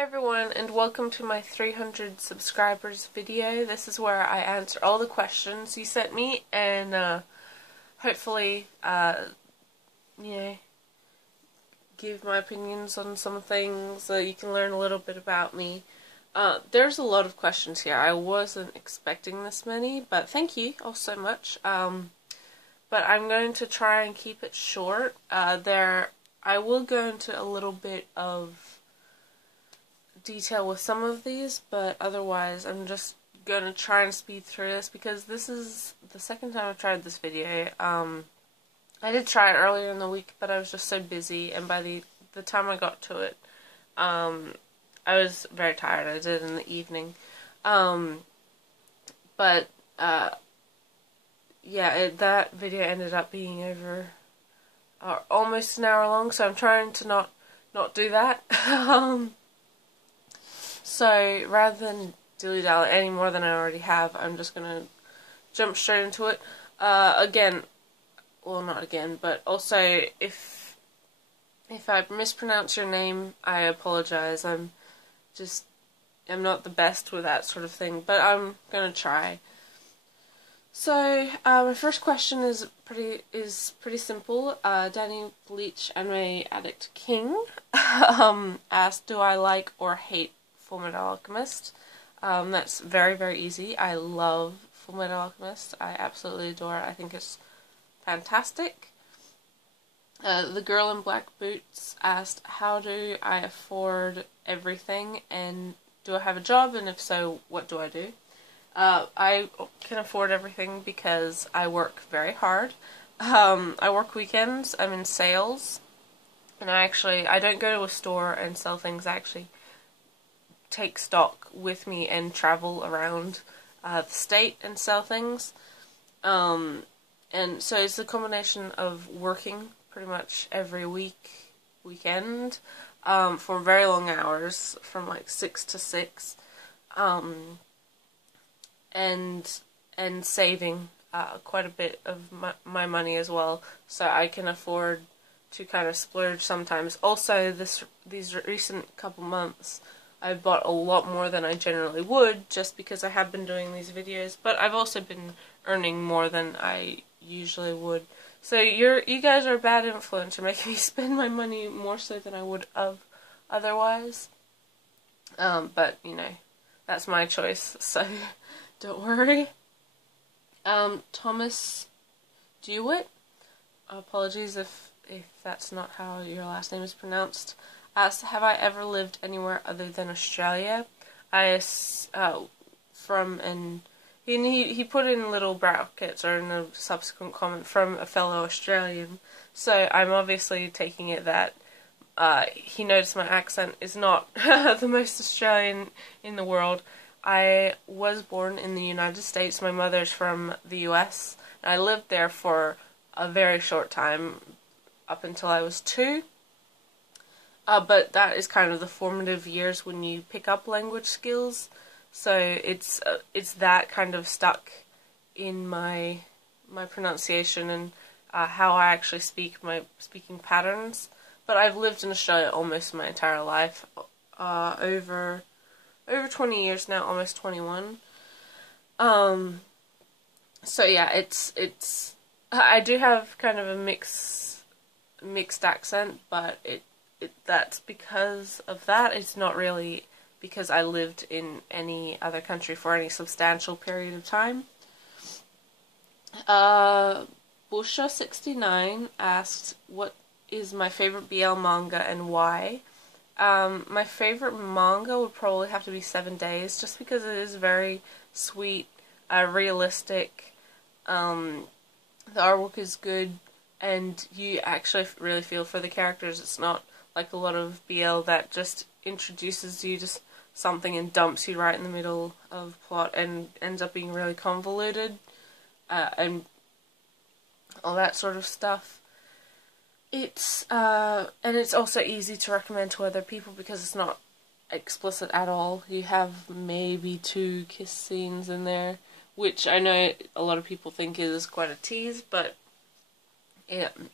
Hi everyone, and welcome to my 300 subscribers video. This is where I answer all the questions you sent me and hopefully give my opinions on some things so you can learn a little bit about me. There's a lot of questions here. I wasn't expecting this many, but thank you all so much. But I'm going to try and keep it short. I will go into a little bit of detail with some of these, but otherwise I'm just going to try and speed through this because this is the second time I've tried this video. I did try it earlier in the week, but I was just so busy, and by the time I got to it, I was very tired. I did it in the evening. That video ended up being over almost an hour long, so I'm trying to not do that. So rather than dilly-dally any more than I already have, I'm just gonna jump straight into it. Not again, but also if I mispronounce your name, I apologize. I'm not the best with that sort of thing, but I'm gonna try. So my first question is pretty simple. Danny Bleach Anime Addict King asked, "Do I like or hate Fullmetal Alchemist?" That's very, very easy. I love Fullmetal Alchemist. I absolutely adore it. I think it's fantastic. The girl in black boots asked, "How do I afford everything, and do I have a job, and if so, what do I do?" I can afford everything because I work very hard. I work weekends. I'm in sales, and I don't go to a store and sell things. I actually take stock with me and travel around the state and sell things. And so it's a combination of working pretty much every weekend, for very long hours, from like 6 to 6, and saving quite a bit of my money as well, so I can afford to kind of splurge sometimes. Also, these recent couple months, I've bought a lot more than I generally would, just because I have been doing these videos, but I've also been earning more than I usually would. So you guys are a bad influence. You're making me spend my money more so than I would have otherwise. But, that's my choice, so don't worry. Thomas Dewitt, apologies if that's not how your last name is pronounced, asked, "Have I ever lived anywhere other than Australia?" He put in little brackets, or in a subsequent comment, "from a fellow Australian." So I'm obviously taking it that he noticed my accent is not the most Australian in the world. I was born in the United States. My mother's from the US. And I lived there for a very short time, up until I was 2. But that is kind of the formative years when you pick up language skills. So it's that kind of stuck in my pronunciation and how I actually speak, my speaking patterns. But I've lived in Australia almost my entire life, over 20 years now, almost 21. So yeah, it's I do have kind of a mixed accent, but that's because of that. It's not really because I lived in any other country for any substantial period of time. Busha69 asked, "What is my favorite BL manga and why?" My favorite manga would probably have to be 7 Days, just because it is very sweet, realistic. The artwork is good, and you actually really feel for the characters. It's not like a lot of BL that just introduces you to something and dumps you right in the middle of plot and ends up being really convoluted, and all that sort of stuff. It's also easy to recommend to other people because it's not explicit at all. You have maybe 2 kiss scenes in there, which I know a lot of people think is quite a tease, but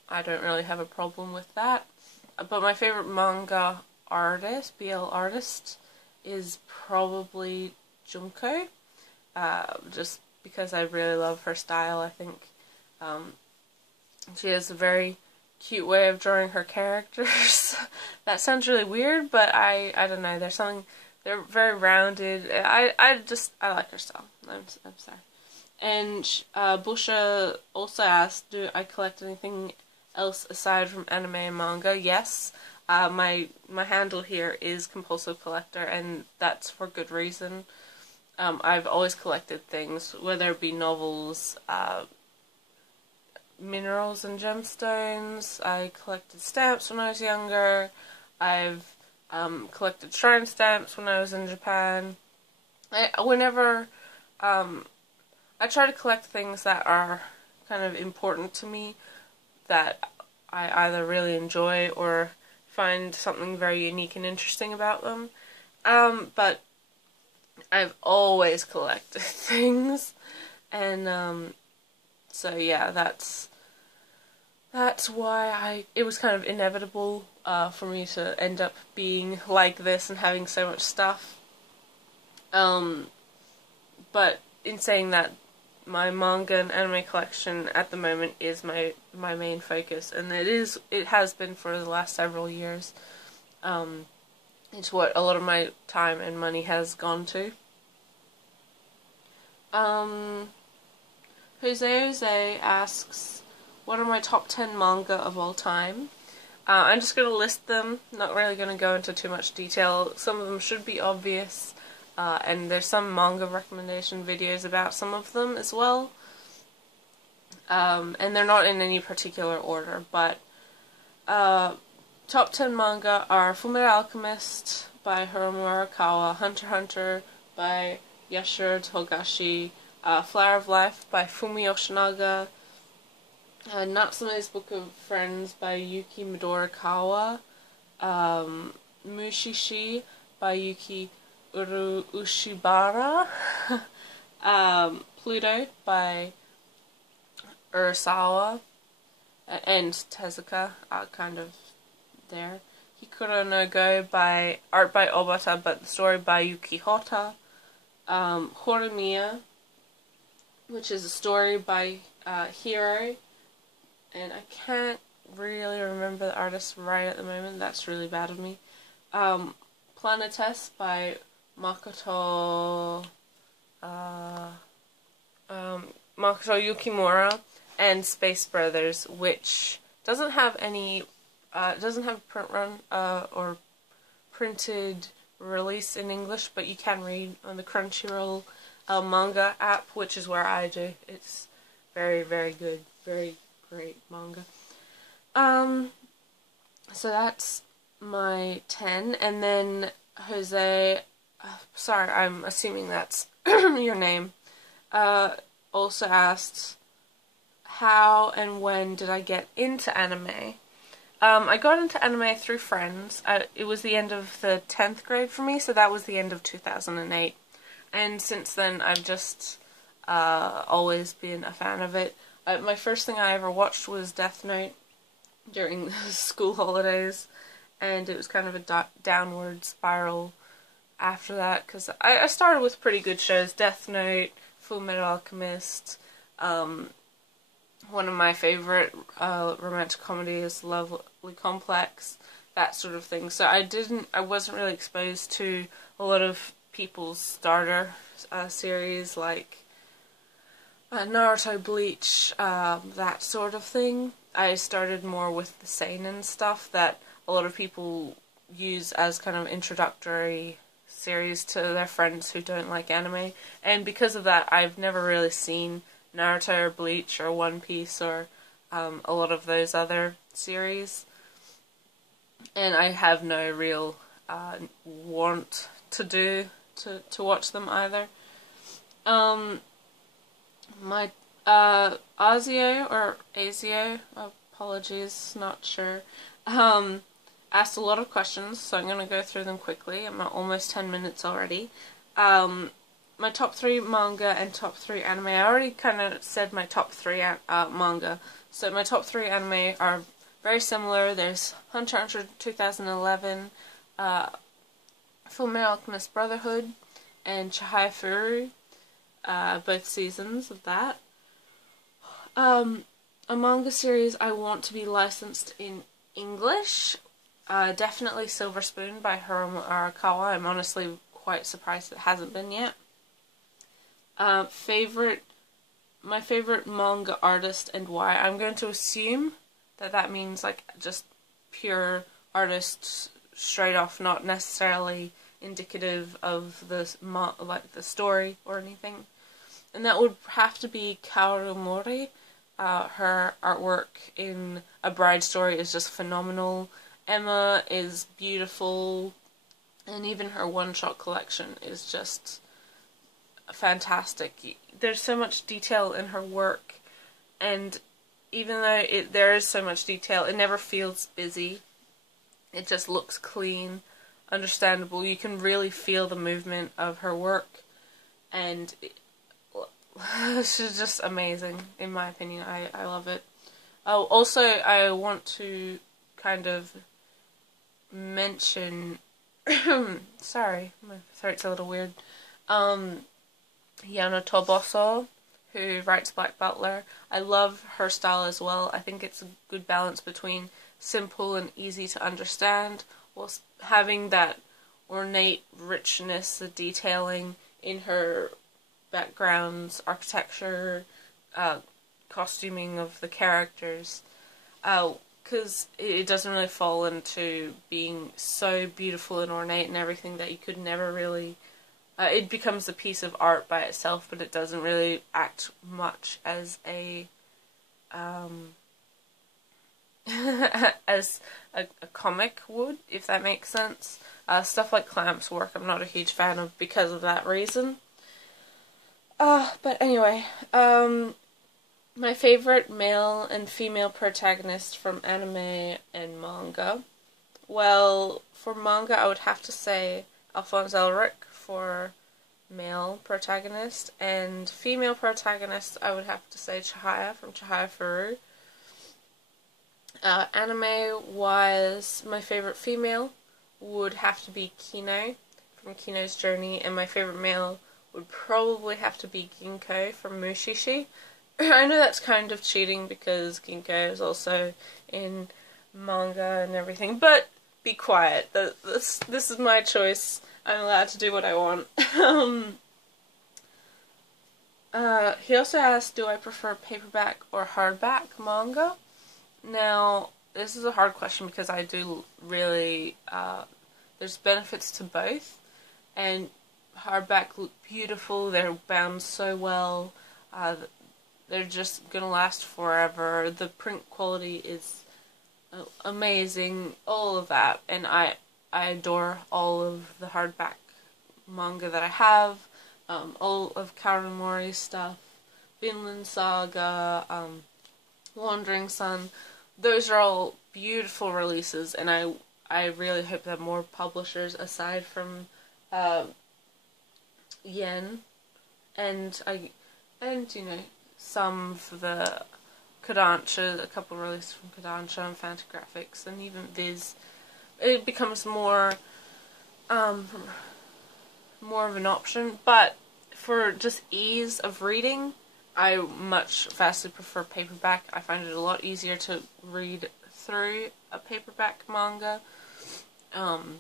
I don't really have a problem with that. But my favorite manga artist, BL artist, is probably Junko. Just because I really love her style. I think she has a very cute way of drawing her characters. That sounds really weird, but I don't know. There's something. They're very rounded. I like her style. I'm sorry. And Busha also asked, do I collect anything else aside from anime and manga? Yes. My handle here is Compulsive Collector, and that's for good reason. I've always collected things, whether it be novels, minerals and gemstones. I collected stamps when I was younger. I've collected shrine stamps when I was in Japan. I try to collect things that are kind of important to me, that I either really enjoy or find something very unique and interesting about them. But I've always collected things, and so yeah, that's why it was kind of inevitable for me to end up being like this and having so much stuff. But in saying that, my manga and anime collection at the moment is my main focus, and it has been for the last several years. It's what a lot of my time and money has gone to. Jose asks, what are my top 10 manga of all time? I'm just going to list them, not really going to go into too much detail. Some of them should be obvious, and there's some manga recommendation videos about some of them as well. And they're not in any particular order, but top 10 manga are Fullmetal Alchemist by Hiromu Arakawa, Hunter x Hunter by Yashiro Togashi, Flower of Life by Fumi Yoshinaga, Natsume's Book of Friends by Yuki Midorikawa, Mushishi by Yuki Ushibara, Pluto by Urasawa, and Tezuka, kind of there. Hikuro no Go by art by Obata, but the story by Yuki Hotta. Horimiya, which is a story by Hiro, and I can't really remember the artist right at the moment. That's really bad of me. Planetes by Makoto Yukimura, and Space Brothers, which doesn't have any doesn't have a print run or printed release in English, but you can read on the Crunchyroll manga app, which is where I do. It's very, very good, very great manga. So that's my 10, and then Jose, sorry, I'm assuming that's your name, also asked, how and when did I get into anime? I got into anime through friends. It was the end of the 10th grade for me, so that was the end of 2008. And since then, I've just always been a fan of it. My first thing I ever watched was Death Note during the school holidays, and it was kind of a downward spiral after that, because I started with pretty good shows. Death Note, Fullmetal Alchemist, one of my favorite romantic comedies, Lovely Complex, that sort of thing. So I wasn't really exposed to a lot of people's starter series like Naruto, Bleach, that sort of thing. I started more with the seinen stuff that a lot of people use as kind of introductory series to their friends who don't like anime, and because of that, I've never really seen Naruto or Bleach or One Piece or a lot of those other series, and I have no real want to watch them either. My Azio or Azio, apologies, not sure, asked a lot of questions, so I'm going to go through them quickly. I'm at almost 10 minutes already. My top 3 manga and top 3 anime. I already kind of said my top 3 manga. So my top 3 anime are very similar. There's Hunter x Hunter 2011, Fullmetal Alchemist Brotherhood and Chihaya Furu, both seasons of that. A manga series I want to be licensed in English, definitely Silver Spoon by Hiromu Arakawa. I'm honestly quite surprised it hasn't been yet. My favorite manga artist and why. I'm going to assume that means like just pure artists straight off, not necessarily indicative of the story or anything. And that would have to be Kaoru Mori. Her artwork in A Bride Story is just phenomenal. Emma is beautiful, and even her one-shot collection is just fantastic. There's so much detail in her work, and even though there is so much detail, it never feels busy. It just looks clean, understandable. You can really feel the movement of her work, and she's just amazing, in my opinion. I love it. Oh, also, I want to kind of mention... sorry, my throat's a little weird. Yano Toboso, who writes Black Butler. I love her style as well. I think it's a good balance between simple and easy to understand, whilst having that ornate richness, the detailing in her backgrounds, architecture, costuming of the characters, because it doesn't really fall into being so beautiful and ornate and everything that you could never really... it becomes a piece of art by itself, but it doesn't really act much as a as a comic would, if that makes sense. Stuff like Clamp's work I'm not a huge fan of because of that reason. But anyway, my favorite male and female protagonist from anime and manga. Well, for manga I would have to say Alphonse Elric for male protagonist, and female protagonist I would have to say Chihaya from Chihaya Furu. Anime-wise, my favorite female would have to be Kino from Kino's Journey, and my favorite male would probably have to be Ginko from Mushishi. I know that's kind of cheating because Ginko is also in manga and everything, but be quiet. This is my choice. I'm allowed to do what I want. He also asked, do I prefer paperback or hardback manga? Now, this is a hard question because I do really, there's benefits to both, and hardback look beautiful, they're bound so well, they're just gonna last forever, the print quality is amazing, all of that, and I adore all of the hardback manga that I have, all of Kaoru Mori's stuff, Vinland Saga, Wandering Sun. Those are all beautiful releases, and I really hope that more publishers, aside from Yen, and you know, some for the Kodansha, a couple released from Kodansha and Fantagraphics, and even Viz, it becomes more of an option. But for just ease of reading, I much vastly prefer paperback. I find it a lot easier to read through a paperback manga, and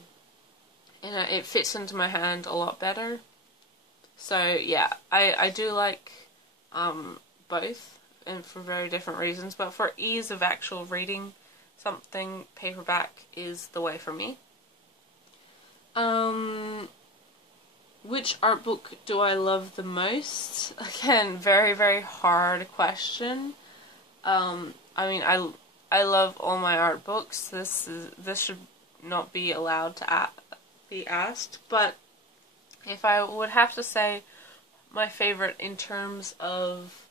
it fits into my hand a lot better. So yeah, I do like both, and for very different reasons, but for ease of actual reading something, paperback is the way for me. Which art book do I love the most? Again, very, very hard question. I mean, I love all my art books. This should not be allowed to be asked, but if I would have to say my favorite in terms of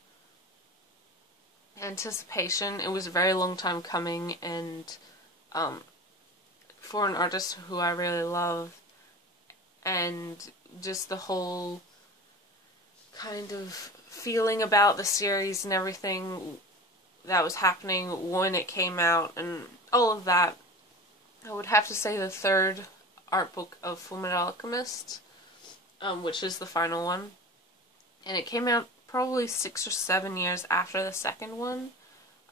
anticipation, it was a very long time coming, and for an artist who I really love, and just the whole kind of feeling about the series and everything that was happening when it came out and all of that, I would have to say the third art book of Fullmetal Alchemist, which is the final one. And it came out probably 6 or 7 years after the second one.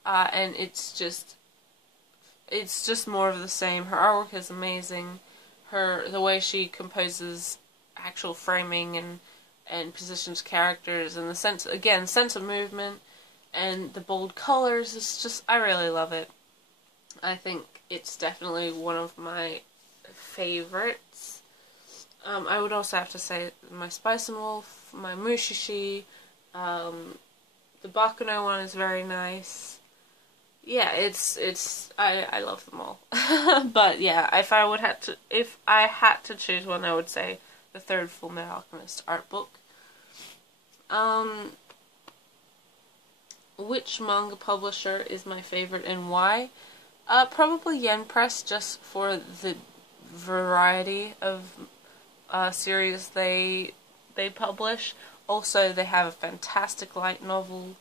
And it's just more of the same. Her artwork is amazing. The way she composes actual framing and positions characters, and the sense of movement and the bold colors is just, I really love it. I think it's definitely one of my favorites. I would also have to say my Spice and Wolf, my Mushishi, the Bakuno one is very nice. Yeah, I love them all. But yeah, if I had to choose one, I would say the third Fullmetal Alchemist art book. Which manga publisher is my favorite and why? Probably Yen Press, just for the variety of series they publish. Also, they have a fantastic light novel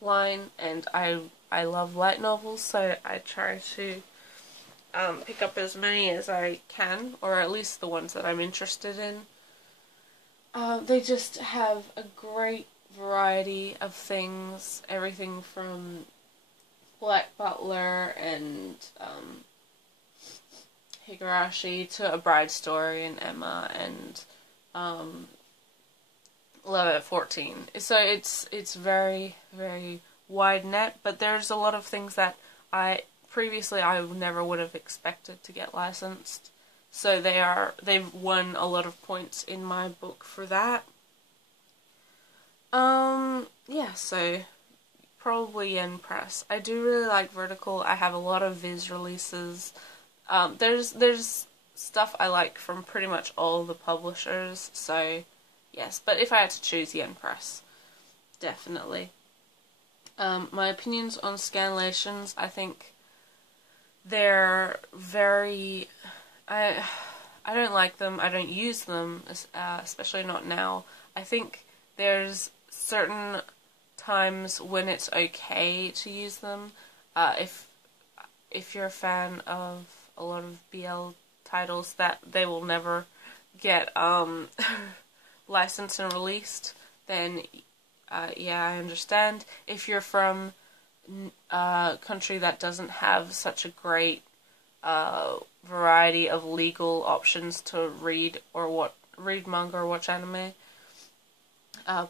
line, and I love light novels, so I try to pick up as many as I can, or at least the ones that I'm interested in. They just have a great variety of things, everything from Black Butler and Higurashi to A Bride Story and Emma and Love at 14. So it's very, very wide net, but there's a lot of things that previously I never would have expected to get licensed. So they've won a lot of points in my book for that. Yeah, so probably Yen Press. I do really like Vertical. I have a lot of Viz releases. There's stuff I like from pretty much all the publishers, so yes, but if I had to choose, Yen Press. Definitely. My opinions on scanlations, I think they're very... I don't like them, I don't use them, especially not now. I think there's certain times when it's okay to use them. If you're a fan of a lot of BL titles that they will never get licensed and released, then yeah, I understand. If you're from a country that doesn't have such a great variety of legal options to read manga or watch anime,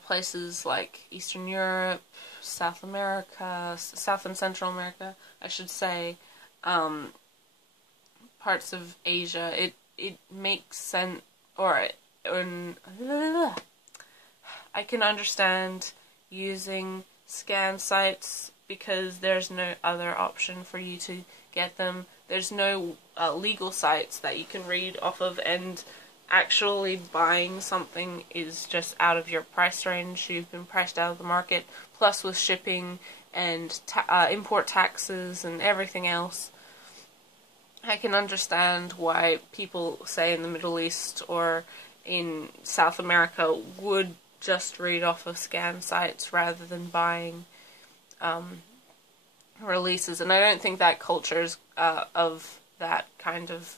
places like Eastern Europe, South America, South and Central America, I should say, parts of Asia, it makes sense, I can understand using scan sites because there's no other option for you to get them. There's no legal sites that you can read off of, and actually buying something is just out of your price range. You've been priced out of the market, plus with shipping and import taxes and everything else. I can understand why people, say in the Middle East or in South America, would just read off of scan sites rather than buying releases. And I don't think that cultures of that kind of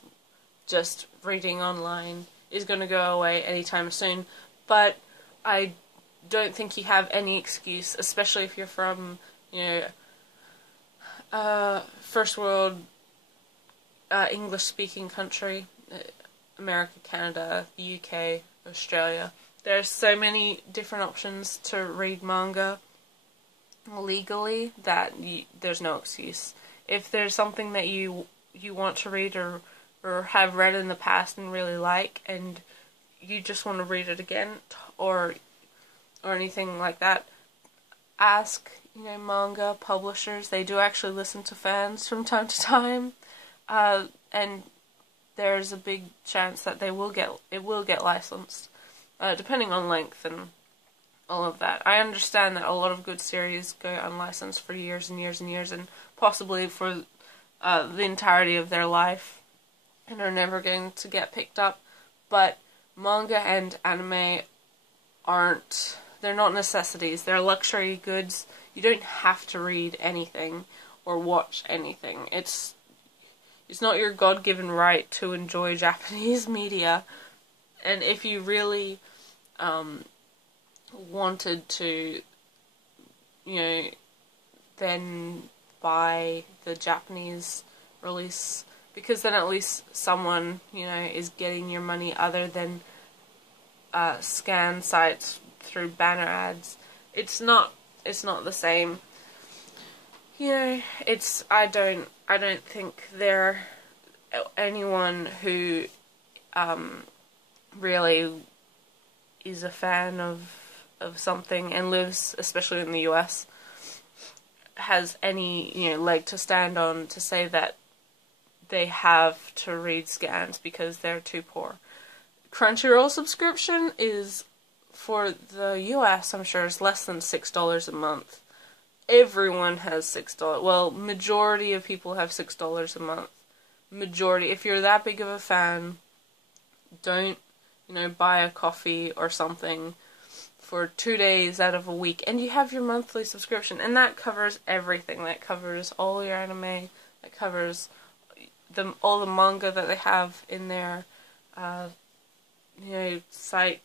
just reading online is going to go away anytime soon. But I don't think you have any excuse, especially if you're from, first world English-speaking country, America, Canada, the UK, Australia. There's so many different options to read manga legally that there's no excuse. If there's something that you want to read or have read in the past and really like, and you just want to read it again or anything like that, ask manga publishers. They do actually listen to fans from time to time, and there's a big chance that it will get licensed, depending on length and all of that. I understand that a lot of good series go unlicensed for years and years and years, and possibly for the entirety of their life, and are never going to get picked up. But manga and anime they're not necessities, they're luxury goods. You don't have to read anything or watch anything. It's it's not your God-given right to enjoy Japanese media. And if you really wanted to, you know, then buy the Japanese release, because then at least someone, you know, is getting your money other than scan sites through banner ads. It's not the same. You know, I don't think there anyone who really is a fan of something and lives, especially in the US, has any, you know, leg to stand on to say that they have to read scans because they're too poor. Crunchyroll subscription is, for the US, I'm sure, is less than $6 a month. Everyone has $6. Well, majority of people have $6 a month. Majority. If you're that big of a fan, don't, you know, buy a coffee or something for 2 days out of a week, and you have your monthly subscription, and that covers everything. That covers all your anime. That covers all the manga that they have in their, you know, site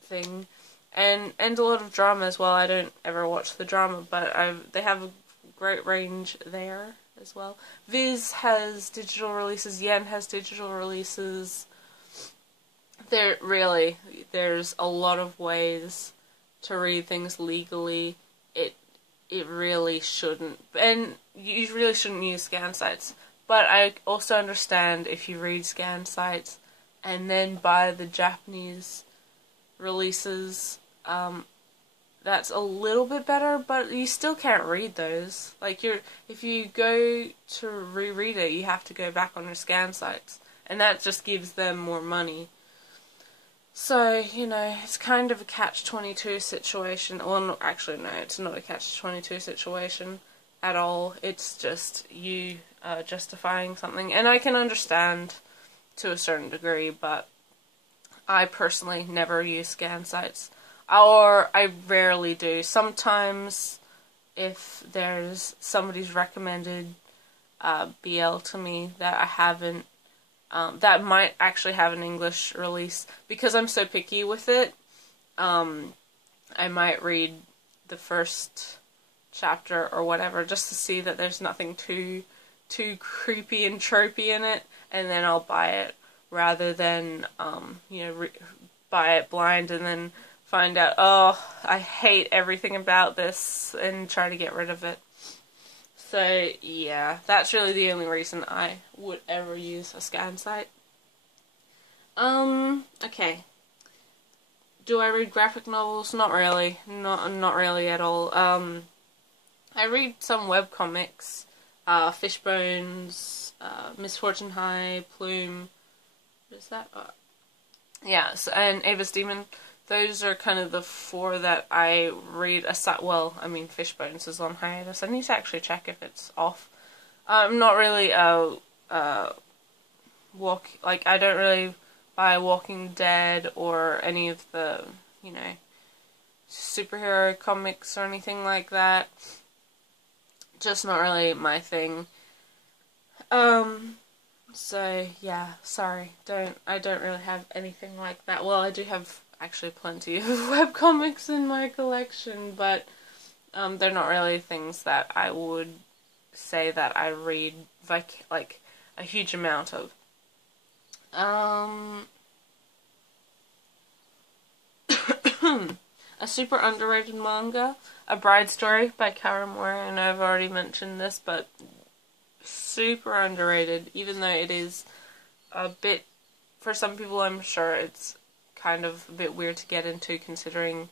thing, and a lot of drama as well. I don't ever watch the drama, but they have a great range there as well. Viz has digital releases. Yen has digital releases. There's a lot of ways to read things legally. It really shouldn't, and you really shouldn't use scan sites. But I also understand if you read scan sites and then buy the Japanese releases, that's a little bit better, but you still can't read those. Like, if you go to reread it, you have to go back on your scan sites, and that just gives them more money. So, you know, it's kind of a catch-22 situation. Well, no, actually, no, it's not a catch-22 situation at all. It's just you justifying something. And I can understand to a certain degree, but I personally never use scan sites. Or I rarely do. Sometimes if there's somebody's recommended BL to me that I haven't, that might actually have an English release, because I'm so picky with it, I might read the first chapter or whatever just to see that there's nothing too creepy and tropey in it, and then I'll buy it, rather than you know, buy it blind and then find out, oh, I hate everything about this, and try to get rid of it. So, yeah, that's really the only reason I would ever use a scan site. Okay. Do I read graphic novels? Not really. Not really at all. I read some webcomics. Fishbones, Miss Fortune High, Plume. What is that? Yeah, and Ava's Demon. Those are kind of the four that I read aside. Well, I mean, Fishbones is on hiatus. I need to actually check if it's off. I'm not really I don't really buy Walking Dead or any of the, you know, superhero comics or anything like that. Just not really my thing. So yeah, sorry. I don't really have anything like that. Well, I do have actually plenty of webcomics in my collection, but they're not really things that I would say that I read like a huge amount of. A super underrated manga, A Bride Story by Karamura, and I've already mentioned this, but super underrated, even though it is a bit, for some people I'm sure it's kind of a bit weird to get into, considering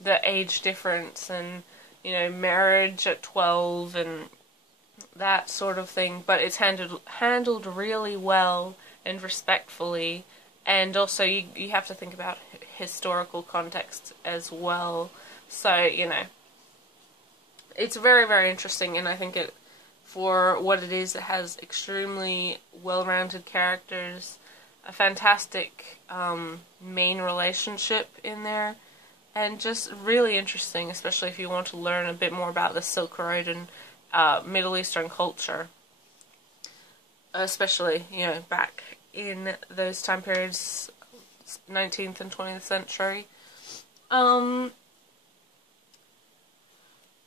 the age difference and, you know, marriage at 12 and that sort of thing, but it's handled really well and respectfully, and also you have to think about historical context as well, so, you know, it's very, very interesting, and I think it, for what it is, it has extremely well-rounded characters, a fantastic main relationship in there, and just really interesting, especially if you want to learn a bit more about the Silk Road and Middle Eastern culture. especially, you know, back in those time periods, 19th and 20th century.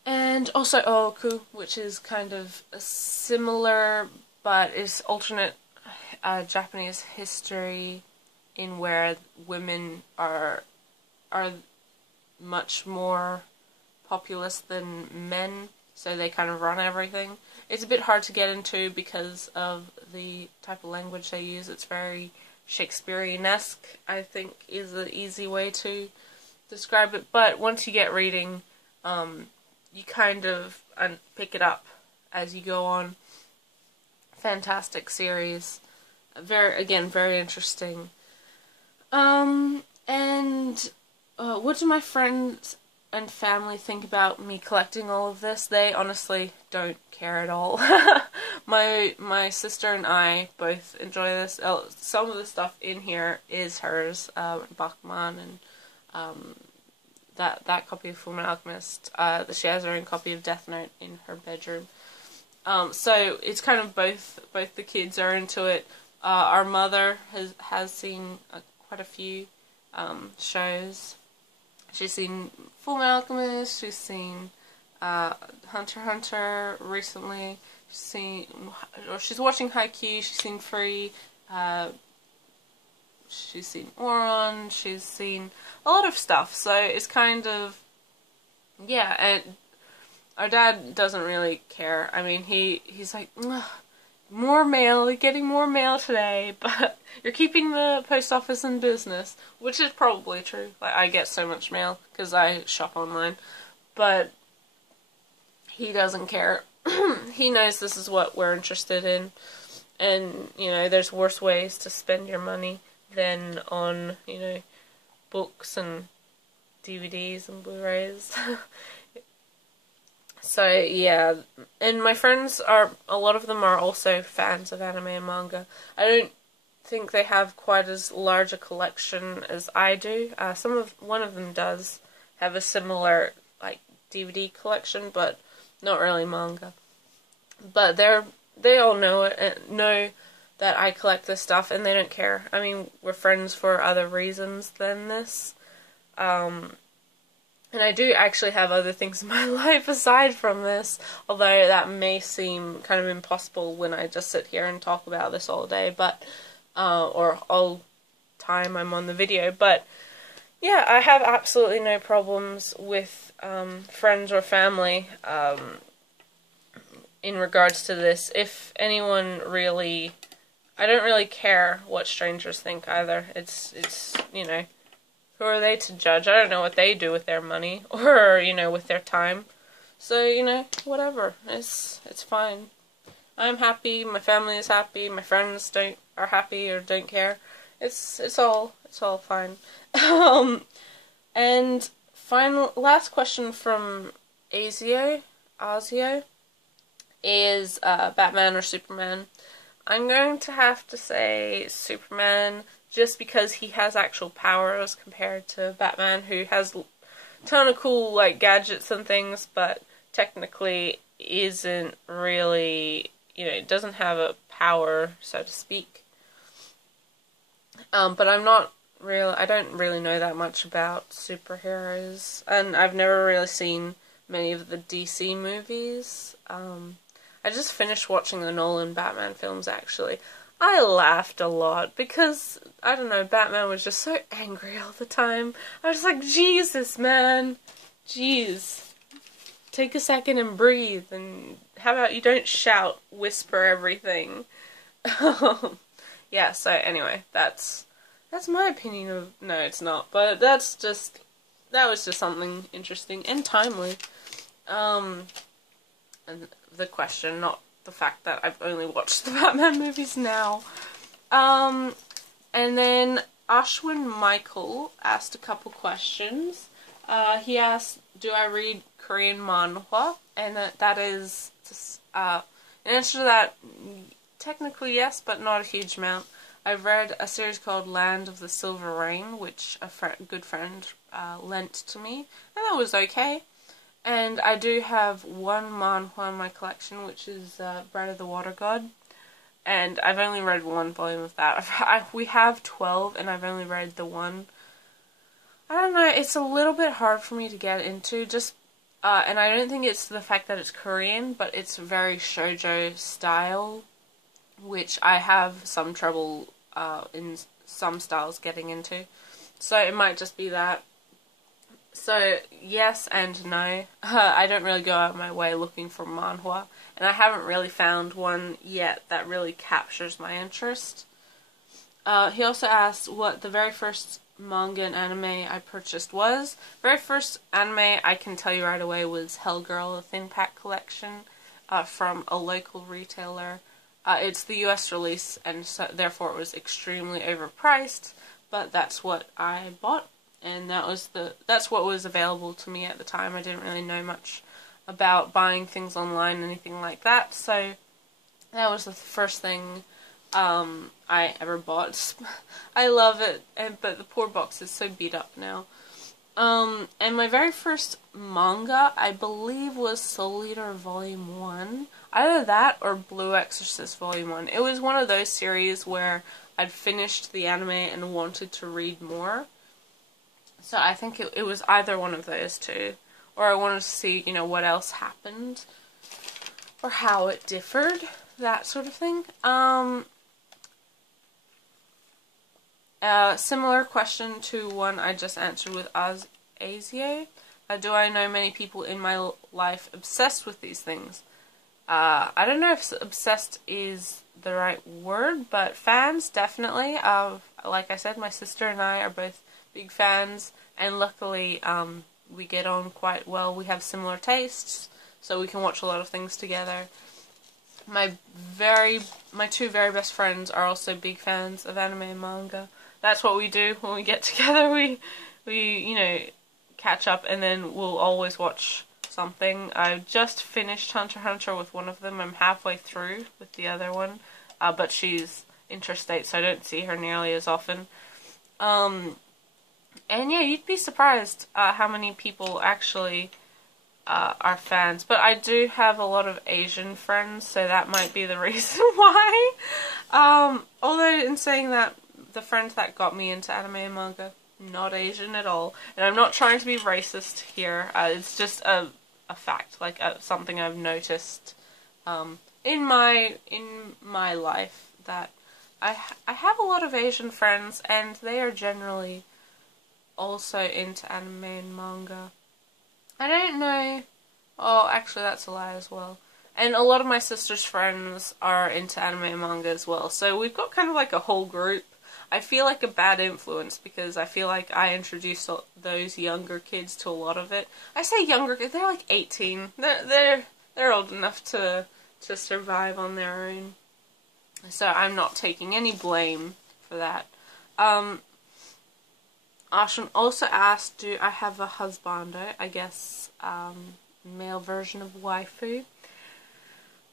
And also Ooku, which is kind of a similar, but is alternate Japanese history in where women are much more populous than men, so they kind of run everything. It's a bit hard to get into because of the type of language they use. It's very Shakespearean-esque, I think, is an easy way to describe it. But once you get reading, you kind of pick it up as you go on. Fantastic series. Very interesting. What do my friends and family think about me collecting all of this? They honestly don't care at all. My sister and I both enjoy this. Some of the stuff in here is hers, Bachman, and that copy of Fullmetal Alchemist. She has her own copy of Death Note in her bedroom. So it's kind of both the kids are into it. Our mother has seen quite a few shows. She's seen Fullmetal Alchemist, she's seen Hunter x Hunter recently, she's watching Haikyuu, she's seen Free, she's seen Oron, she's seen a lot of stuff, so it's kind of, yeah, and our dad doesn't really care. I mean, he's like, more mail, you're getting more mail today, but you're keeping the post office in business, which is probably true. Like, I get so much mail because I shop online, but he doesn't care. He knows this is what we're interested in, and, you know, there's worse ways to spend your money than on, you know, books and DVDs and Blu-rays. So, yeah, and my friends a lot of them are also fans of anime and manga. I don't think they have quite as large a collection as I do. One of them does have a similar, like, DVD collection, but not really manga. But they all know it, and know that I collect this stuff, and they don't care. I mean, we're friends for other reasons than this. And I do actually have other things in my life aside from this, although that may seem kind of impossible when I just sit here and talk about this all day, but, or all time I'm on the video, but, yeah, I have absolutely no problems with, friends or family, in regards to this. If anyone really, I don't really care what strangers think either. It's, you know, who are they to judge? I don't know what they do with their money, or, you know, with their time. So, you know, whatever. It's fine. I'm happy, my family is happy, my friends are happy or don't care. It's all fine. And last question from Azio is Batman or Superman. I'm going to have to say Superman, just because he has actual powers compared to Batman, who has a ton of cool, like, gadgets and things, but technically isn't really, you know, doesn't have a power, so to speak. But I don't really know that much about superheroes, and I've never really seen many of the DC movies. I just finished watching the Nolan Batman films, actually. I laughed a lot because, I don't know, Batman was just so angry all the time. I was like, Jesus, man. Jeez. Take a second and breathe, and how about you don't shout, whisper everything. Yeah, so anyway, that's my opinion of, no, it's not, but that was just something interesting and timely. And the question, not the fact that I've only watched the Batman movies now. And then Ashwin Michael asked a couple questions. He asked, do I read Korean manhwa? And that is, in answer to that, technically yes, but not a huge amount. I've read a series called Land of the Silver Rain, which a good friend lent to me, and that was okay. And I do have one manhwa in my collection, which is Bread of the Water God. and I've only read one volume of that. We have 12, and I've only read the one. I don't know, it's a little bit hard for me to get into, just, and I don't think it's the fact that it's Korean, but it's very shoujo style, which I have some trouble, in some styles getting into. So it might just be that. So, yes and no. I don't really go out of my way looking for manhwa, and I haven't really found one yet that really captures my interest. He also asked what the very first manga and anime I purchased was. Very first anime I can tell you right away was Hell Girl, the Thin Pack collection, from a local retailer. It's the US release, and so therefore it was extremely overpriced, but that's what I bought, and that's what was available to me at the time. I didn't really know much about buying things online, anything like that, so that was the first thing I ever bought. I love it, but the poor box is so beat up now. And my very first manga, I believe, was Soul Eater Volume 1. Either that or Blue Exorcist Volume 1. It was one of those series where I'd finished the anime and wanted to read more. So I think it was either one of those two. Or I wanted to see, you know, what else happened. Or how it differed. That sort of thing. Similar question to one I just answered with Azio. Do I know many people in my life obsessed with these things? I don't know if obsessed is the right word, but fans, definitely. Like I said, my sister and I are both big fans, and luckily we get on quite well. We have similar tastes, so we can watch a lot of things together. My two very best friends are also big fans of anime and manga. That's what we do when we get together. We you know, catch up, and then we'll always watch something. I've just finished Hunter x Hunter with one of them. I'm halfway through with the other one, but she's interstate, so I don't see her nearly as often. And yeah, you'd be surprised how many people actually are fans. But I do have a lot of Asian friends, so that might be the reason why. Although in saying that, the friends that got me into anime and manga, not Asian at all. And I'm not trying to be racist here. It's just a fact, like something I've noticed in my life, that I have a lot of Asian friends, and they are generally also into anime and manga. I don't know. Oh, actually, that's a lie as well. And a lot of my sister's friends are into anime and manga as well. So we've got kind of like a whole group. I feel like a bad influence because I feel like I introduced those younger kids to a lot of it. I say younger, they're like 18. They're old enough to survive on their own. So I'm not taking any blame for that. Ashwin also asked, do I have a husbando? I guess male version of waifu.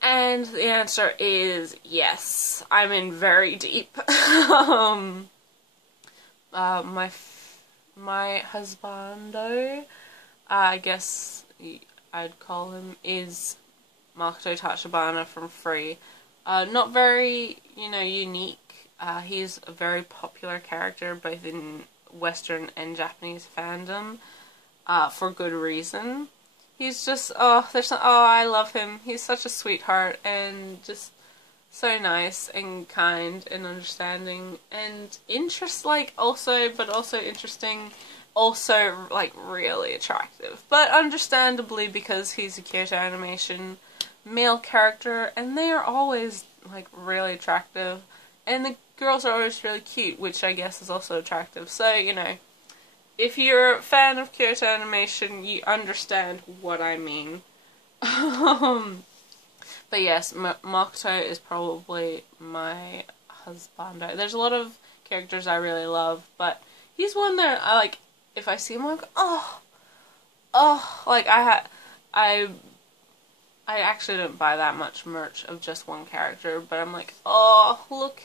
And the answer is yes. I'm in very deep. My husbando, I guess I'd call him, is Makoto Tachibana from Free. Not very, you know, unique. He's a very popular character both in Western and Japanese fandom, for good reason. He's just, I love him. He's such a sweetheart and just so nice and kind and understanding and but also interesting, also like really attractive. But understandably, because he's a Kyoto Animation male character, and they are always like really attractive, and the girls are always really cute, which I guess is also attractive. So, you know, if you're a fan of Kyoto Animation, you understand what I mean. But yes, Makoto is probably my husbando. There's a lot of characters I really love, but he's one that I like. If I see him, I'm like, oh, like I actually don't buy that much merch of just one character, but I'm like, oh, look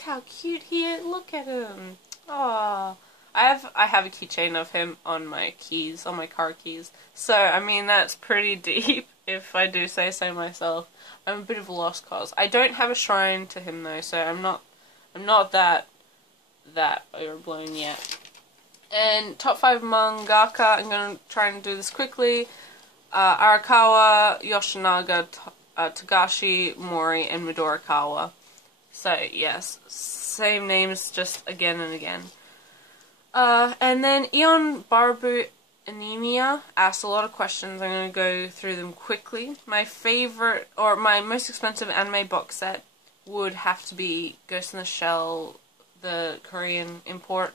how cute he is. Look at him. Oh. I have a keychain of him on my keys, on my car keys. So, I mean, that's pretty deep, if I do say so myself. I'm a bit of a lost cause. I don't have a shrine to him though, so I'm not that overblown yet. And top 5 mangaka, I'm going to try and do this quickly. Arakawa, Yoshinaga, Togashi, Mori, and Midorikawa. So, yes, same names just again and again. And then Eon Barbu Anemia asked a lot of questions. I'm going to go through them quickly. My favorite, or my most expensive anime box set would have to be Ghost in the Shell, the Korean import.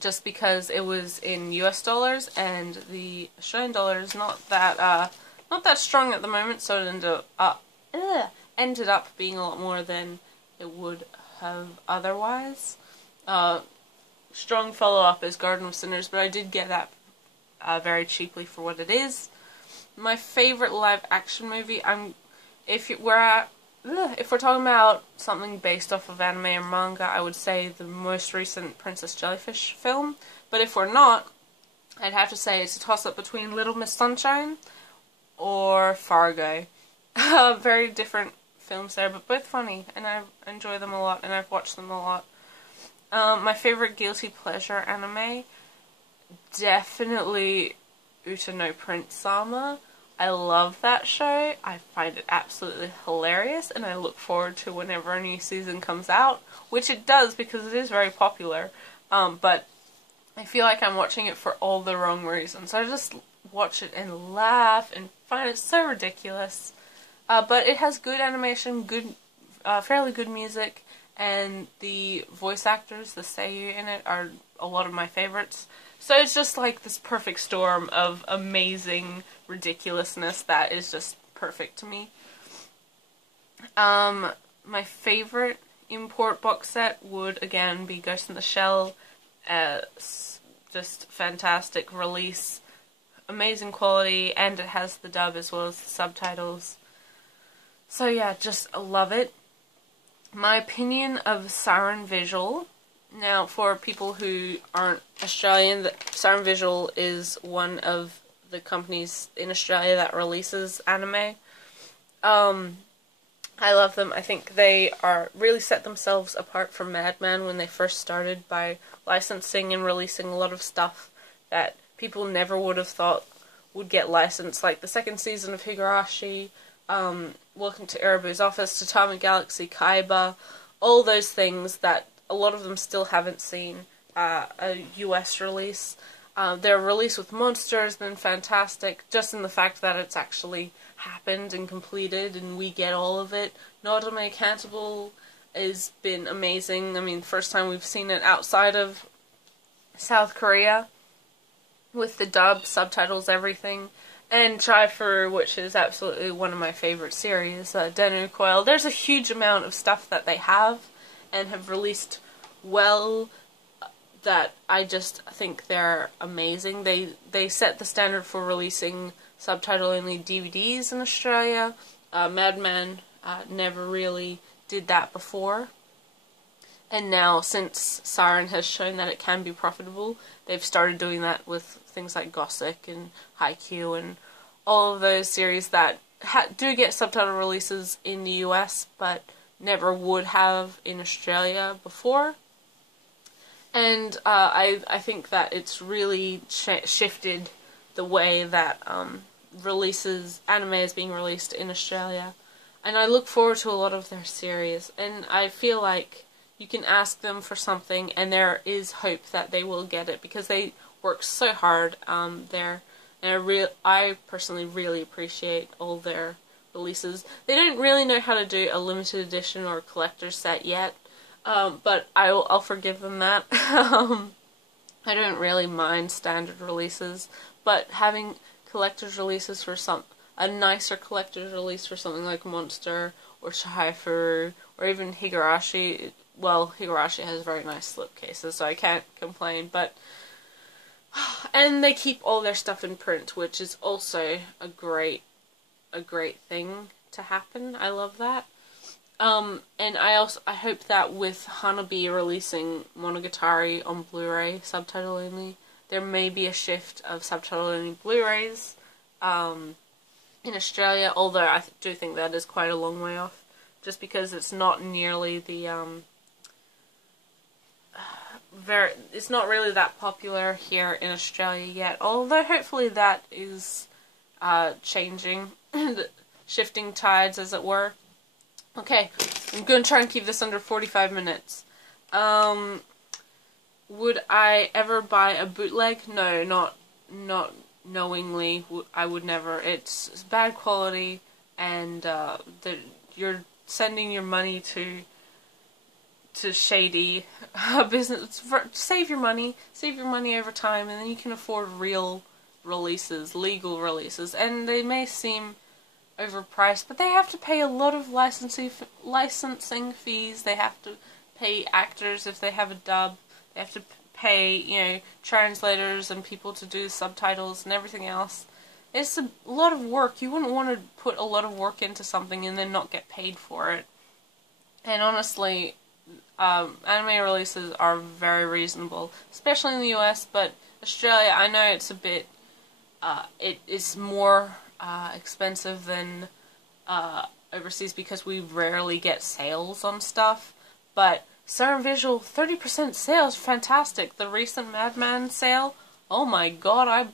Just because it was in US dollars and the Australian dollar is not that strong at the moment, so it ended up being a lot more than it would have otherwise. Strong follow-up is Garden of Sinners, but I did get that very cheaply for what it is. My favorite live-action movie, if we're talking about something based off of anime or manga, I would say the most recent Princess Jellyfish film. But if we're not, I'd have to say it's a toss-up between Little Miss Sunshine or Fargo. Very different films there, but both funny, and I enjoy them a lot, and I've watched them a lot. My favorite guilty pleasure anime, definitely Uta no Prince Sama. I love that show. I find it absolutely hilarious, and I look forward to whenever a new season comes out, which it does because it is very popular. But I feel like I'm watching it for all the wrong reasons. I just watch it and laugh and find it so ridiculous. But it has good animation, fairly good music, and the voice actors, the seiyuu in it, are a lot of my favorites. So it's just like this perfect storm of amazing ridiculousness that is just perfect to me. My favorite import box set would again be Ghost in the Shell. Just fantastic release, amazing quality, and it has the dub as well as the subtitles. So yeah, just love it. My opinion of Siren Visual. Now, for people who aren't Australian, Siren Visual is one of the companies in Australia that releases anime. I love them. I think they really set themselves apart from Madman when they first started by licensing and releasing a lot of stuff that people never would have thought would get licensed, like the second season of Higurashi, Welcome to Erebu's Office, Tatami Galaxy, Kaiba, all those things that a lot of them still haven't seen a US release. Their release with Monster has been fantastic, just in the fact that it's actually happened and completed and we get all of it. Nodame Cantabile has been amazing. I mean, first time we've seen it outside of South Korea, with the dub, subtitles, everything. And Chai-Fu, which is absolutely one of my favorite series, Denu Coil. There's a huge amount of stuff that they have and have released well that I just think they're amazing. They set the standard for releasing subtitle-only DVDs in Australia. Madman never really did that before. And now, since Siren has shown that it can be profitable, they've started doing that with things like Gossip and Haikyuu and all of those series that do get subtitle releases in the US, but never would have in Australia before. And I think that it's really shifted the way that anime is being released in Australia. And I look forward to a lot of their series, and I feel like you can ask them for something and there is hope that they will get it, because they work so hard there. And I personally really appreciate all their releases. They don't really know how to do a limited edition or collector's set yet, but I'll forgive them that. I don't really mind standard releases, but having collector's releases for a nicer collector's release for something like Monster or Chai-Fu or even Higurashi. Well, Higurashi has very nice slipcases, so I can't complain, but... And they keep all their stuff in print, which is also a great thing to happen. I love that. And I hope that with Hanabi releasing Monogatari on Blu-ray, subtitle only, there may be a shift of subtitle only Blu-rays, in Australia, although I do think that is quite a long way off, just because it's not nearly the, it's not really that popular here in Australia yet, although hopefully that is, changing, shifting tides as it were. Okay, I'm going to try and keep this under 45 minutes. Would I ever buy a bootleg? No, not knowingly. I would never. It's bad quality, and you're sending your money to shady business. Save your money over time, and then you can afford real releases, legal releases, and they may seem overpriced, but they have to pay a lot of licensing fees. They have to pay actors if they have a dub. They have to pay, you know, translators and people to do subtitles and everything else. It's a lot of work. You wouldn't want to put a lot of work into something and then not get paid for it. And honestly, anime releases are very reasonable, especially in the US, but Australia, I know it's a bit, it is more expensive than overseas because we rarely get sales on stuff, but Star Visual 30% sales, fantastic. The recent Madman sale, oh my god, I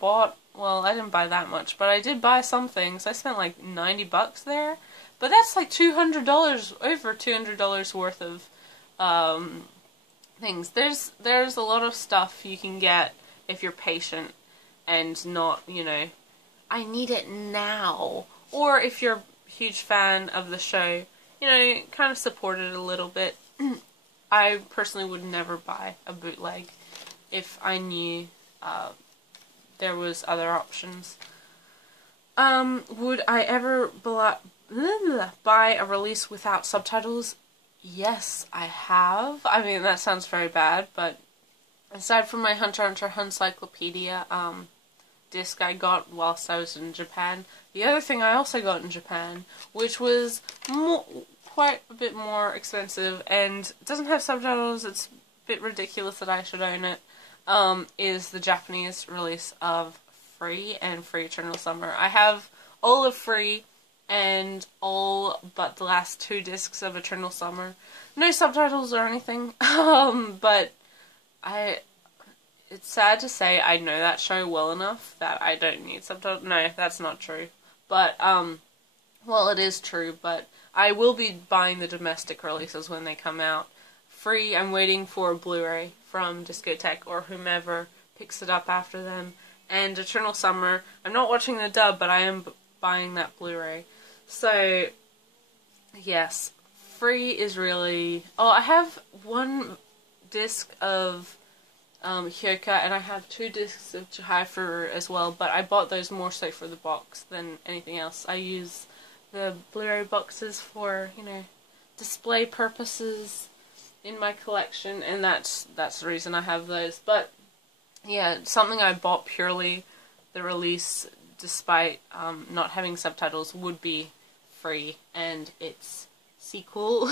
didn't buy that much, but I did buy some things. I spent like $90 there, but that's like $200, over $200 worth of things. There's a lot of stuff you can get if you're patient and not, you know, I need it now. Or if you're a huge fan of the show, you know, kind of support it a little bit. I personally would never buy a bootleg if I knew there was other options. Would I ever buy a release without subtitles? Yes, I have. I mean, that sounds very bad, but aside from my Hunter x Hunter Encyclopedia disc I got whilst I was in Japan, the other thing I also got in Japan, which was quite a bit more expensive and doesn't have subtitles, it's a bit ridiculous that I should own it, is the Japanese release of Free and Free Eternal Summer. I have all of Free and all but the last 2 discs of Eternal Summer. No subtitles or anything, but it's sad to say I know that show well enough that I don't need subtitles. No, that's not true. But, well, it is true, but I will be buying the domestic releases when they come out. Free, I'm waiting for a Blu-ray from Discotek or whomever picks it up after them. And Eternal Summer, I'm not watching the dub, but I am buying that Blu-ray. So, yes, Free is really... Oh, I have 1 disc of Hyoka, and I have 2 discs of Chihayafuru as well, but I bought those more so for the box than anything else. I use the Blu-ray boxes for, you know, display purposes in my collection, and that's the reason I have those. But yeah, something I bought purely the release, despite not having subtitles, would be Free, and its sequel.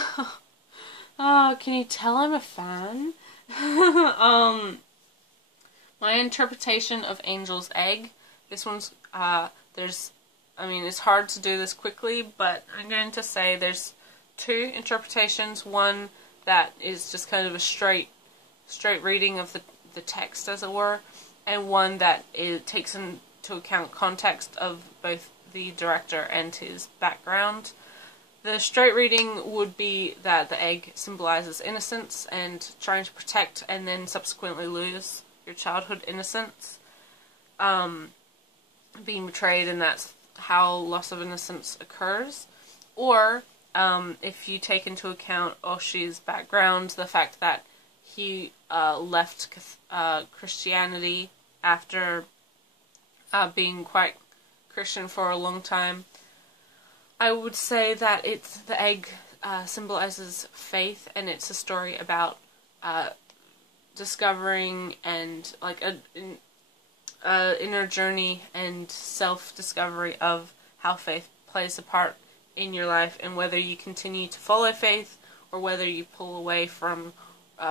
Oh, can you tell I'm a fan? My interpretation of Angel's Egg. This one's, I mean, it's hard to do this quickly, but I'm going to say there's 2 interpretations. One that is just kind of a straight reading of the text, as it were, and one that takes into account context of both the director and his background. The straight reading would be that the egg symbolizes innocence and trying to protect and then subsequently lose your childhood innocence, being betrayed, and that's how loss of innocence occurs. Or if you take into account Oshi's background, the fact that he left Christianity after being quite Christian for a long time, I would say that the egg symbolizes faith, and it's a story about discovering and like an inner journey and self-discovery of how faith plays a part in your life, and whether you continue to follow faith or whether you pull away from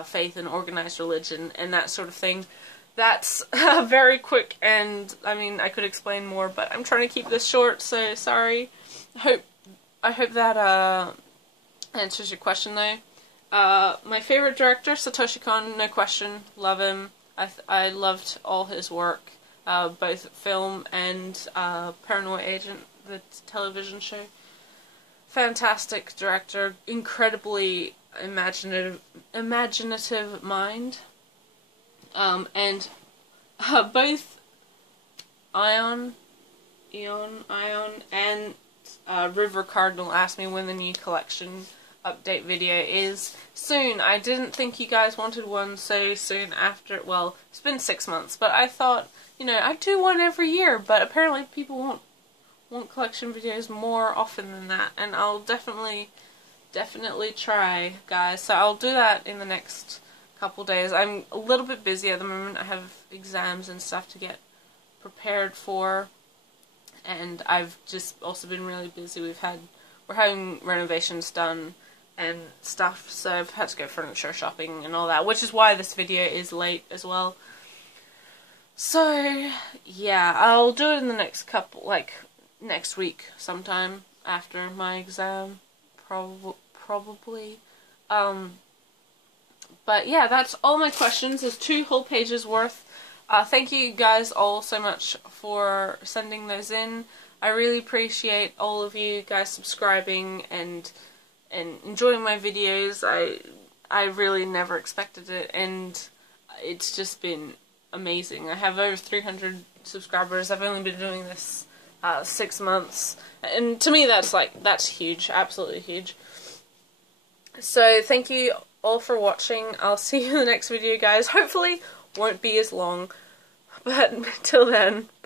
faith and organized religion and that sort of thing. That's very quick, and I mean, I could explain more, but I'm trying to keep this short, so sorry. I hope that answers your question, though. My favorite director, Satoshi Kon, no question. Love him. I loved all his work, both film and Paranoid Agent, the television show. Fantastic director, incredibly imaginative mind, and both Ion and River Cardinal asked me when the new collection update video is. Soon. I didn't think you guys wanted one so soon after. Well, it's been 6 months, but I thought, you know, I'd do one every year, but apparently people want collection videos more often than that, and I'll definitely try, guys. So I'll do that in the next couple days. I'm a little bit busy at the moment. I have exams and stuff to get prepared for, and I've just also been really busy. We're having renovations done and stuff, so I've had to go furniture shopping and all that, which is why this video is late as well. So yeah, I'll do it in the next couple, like next week sometime after my exam, probably. But yeah, that's all my questions. There's 2 whole pages worth. Thank you guys all so much for sending those in. I really appreciate all of you guys subscribing and enjoying my videos. I really never expected it, and it's just been amazing. I have over 300 subscribers. I've only been doing this 6 months, and to me that's huge, absolutely huge. So thank you all for watching. I'll see you in the next video, guys. Hopefully won't be as long, but till then, bye.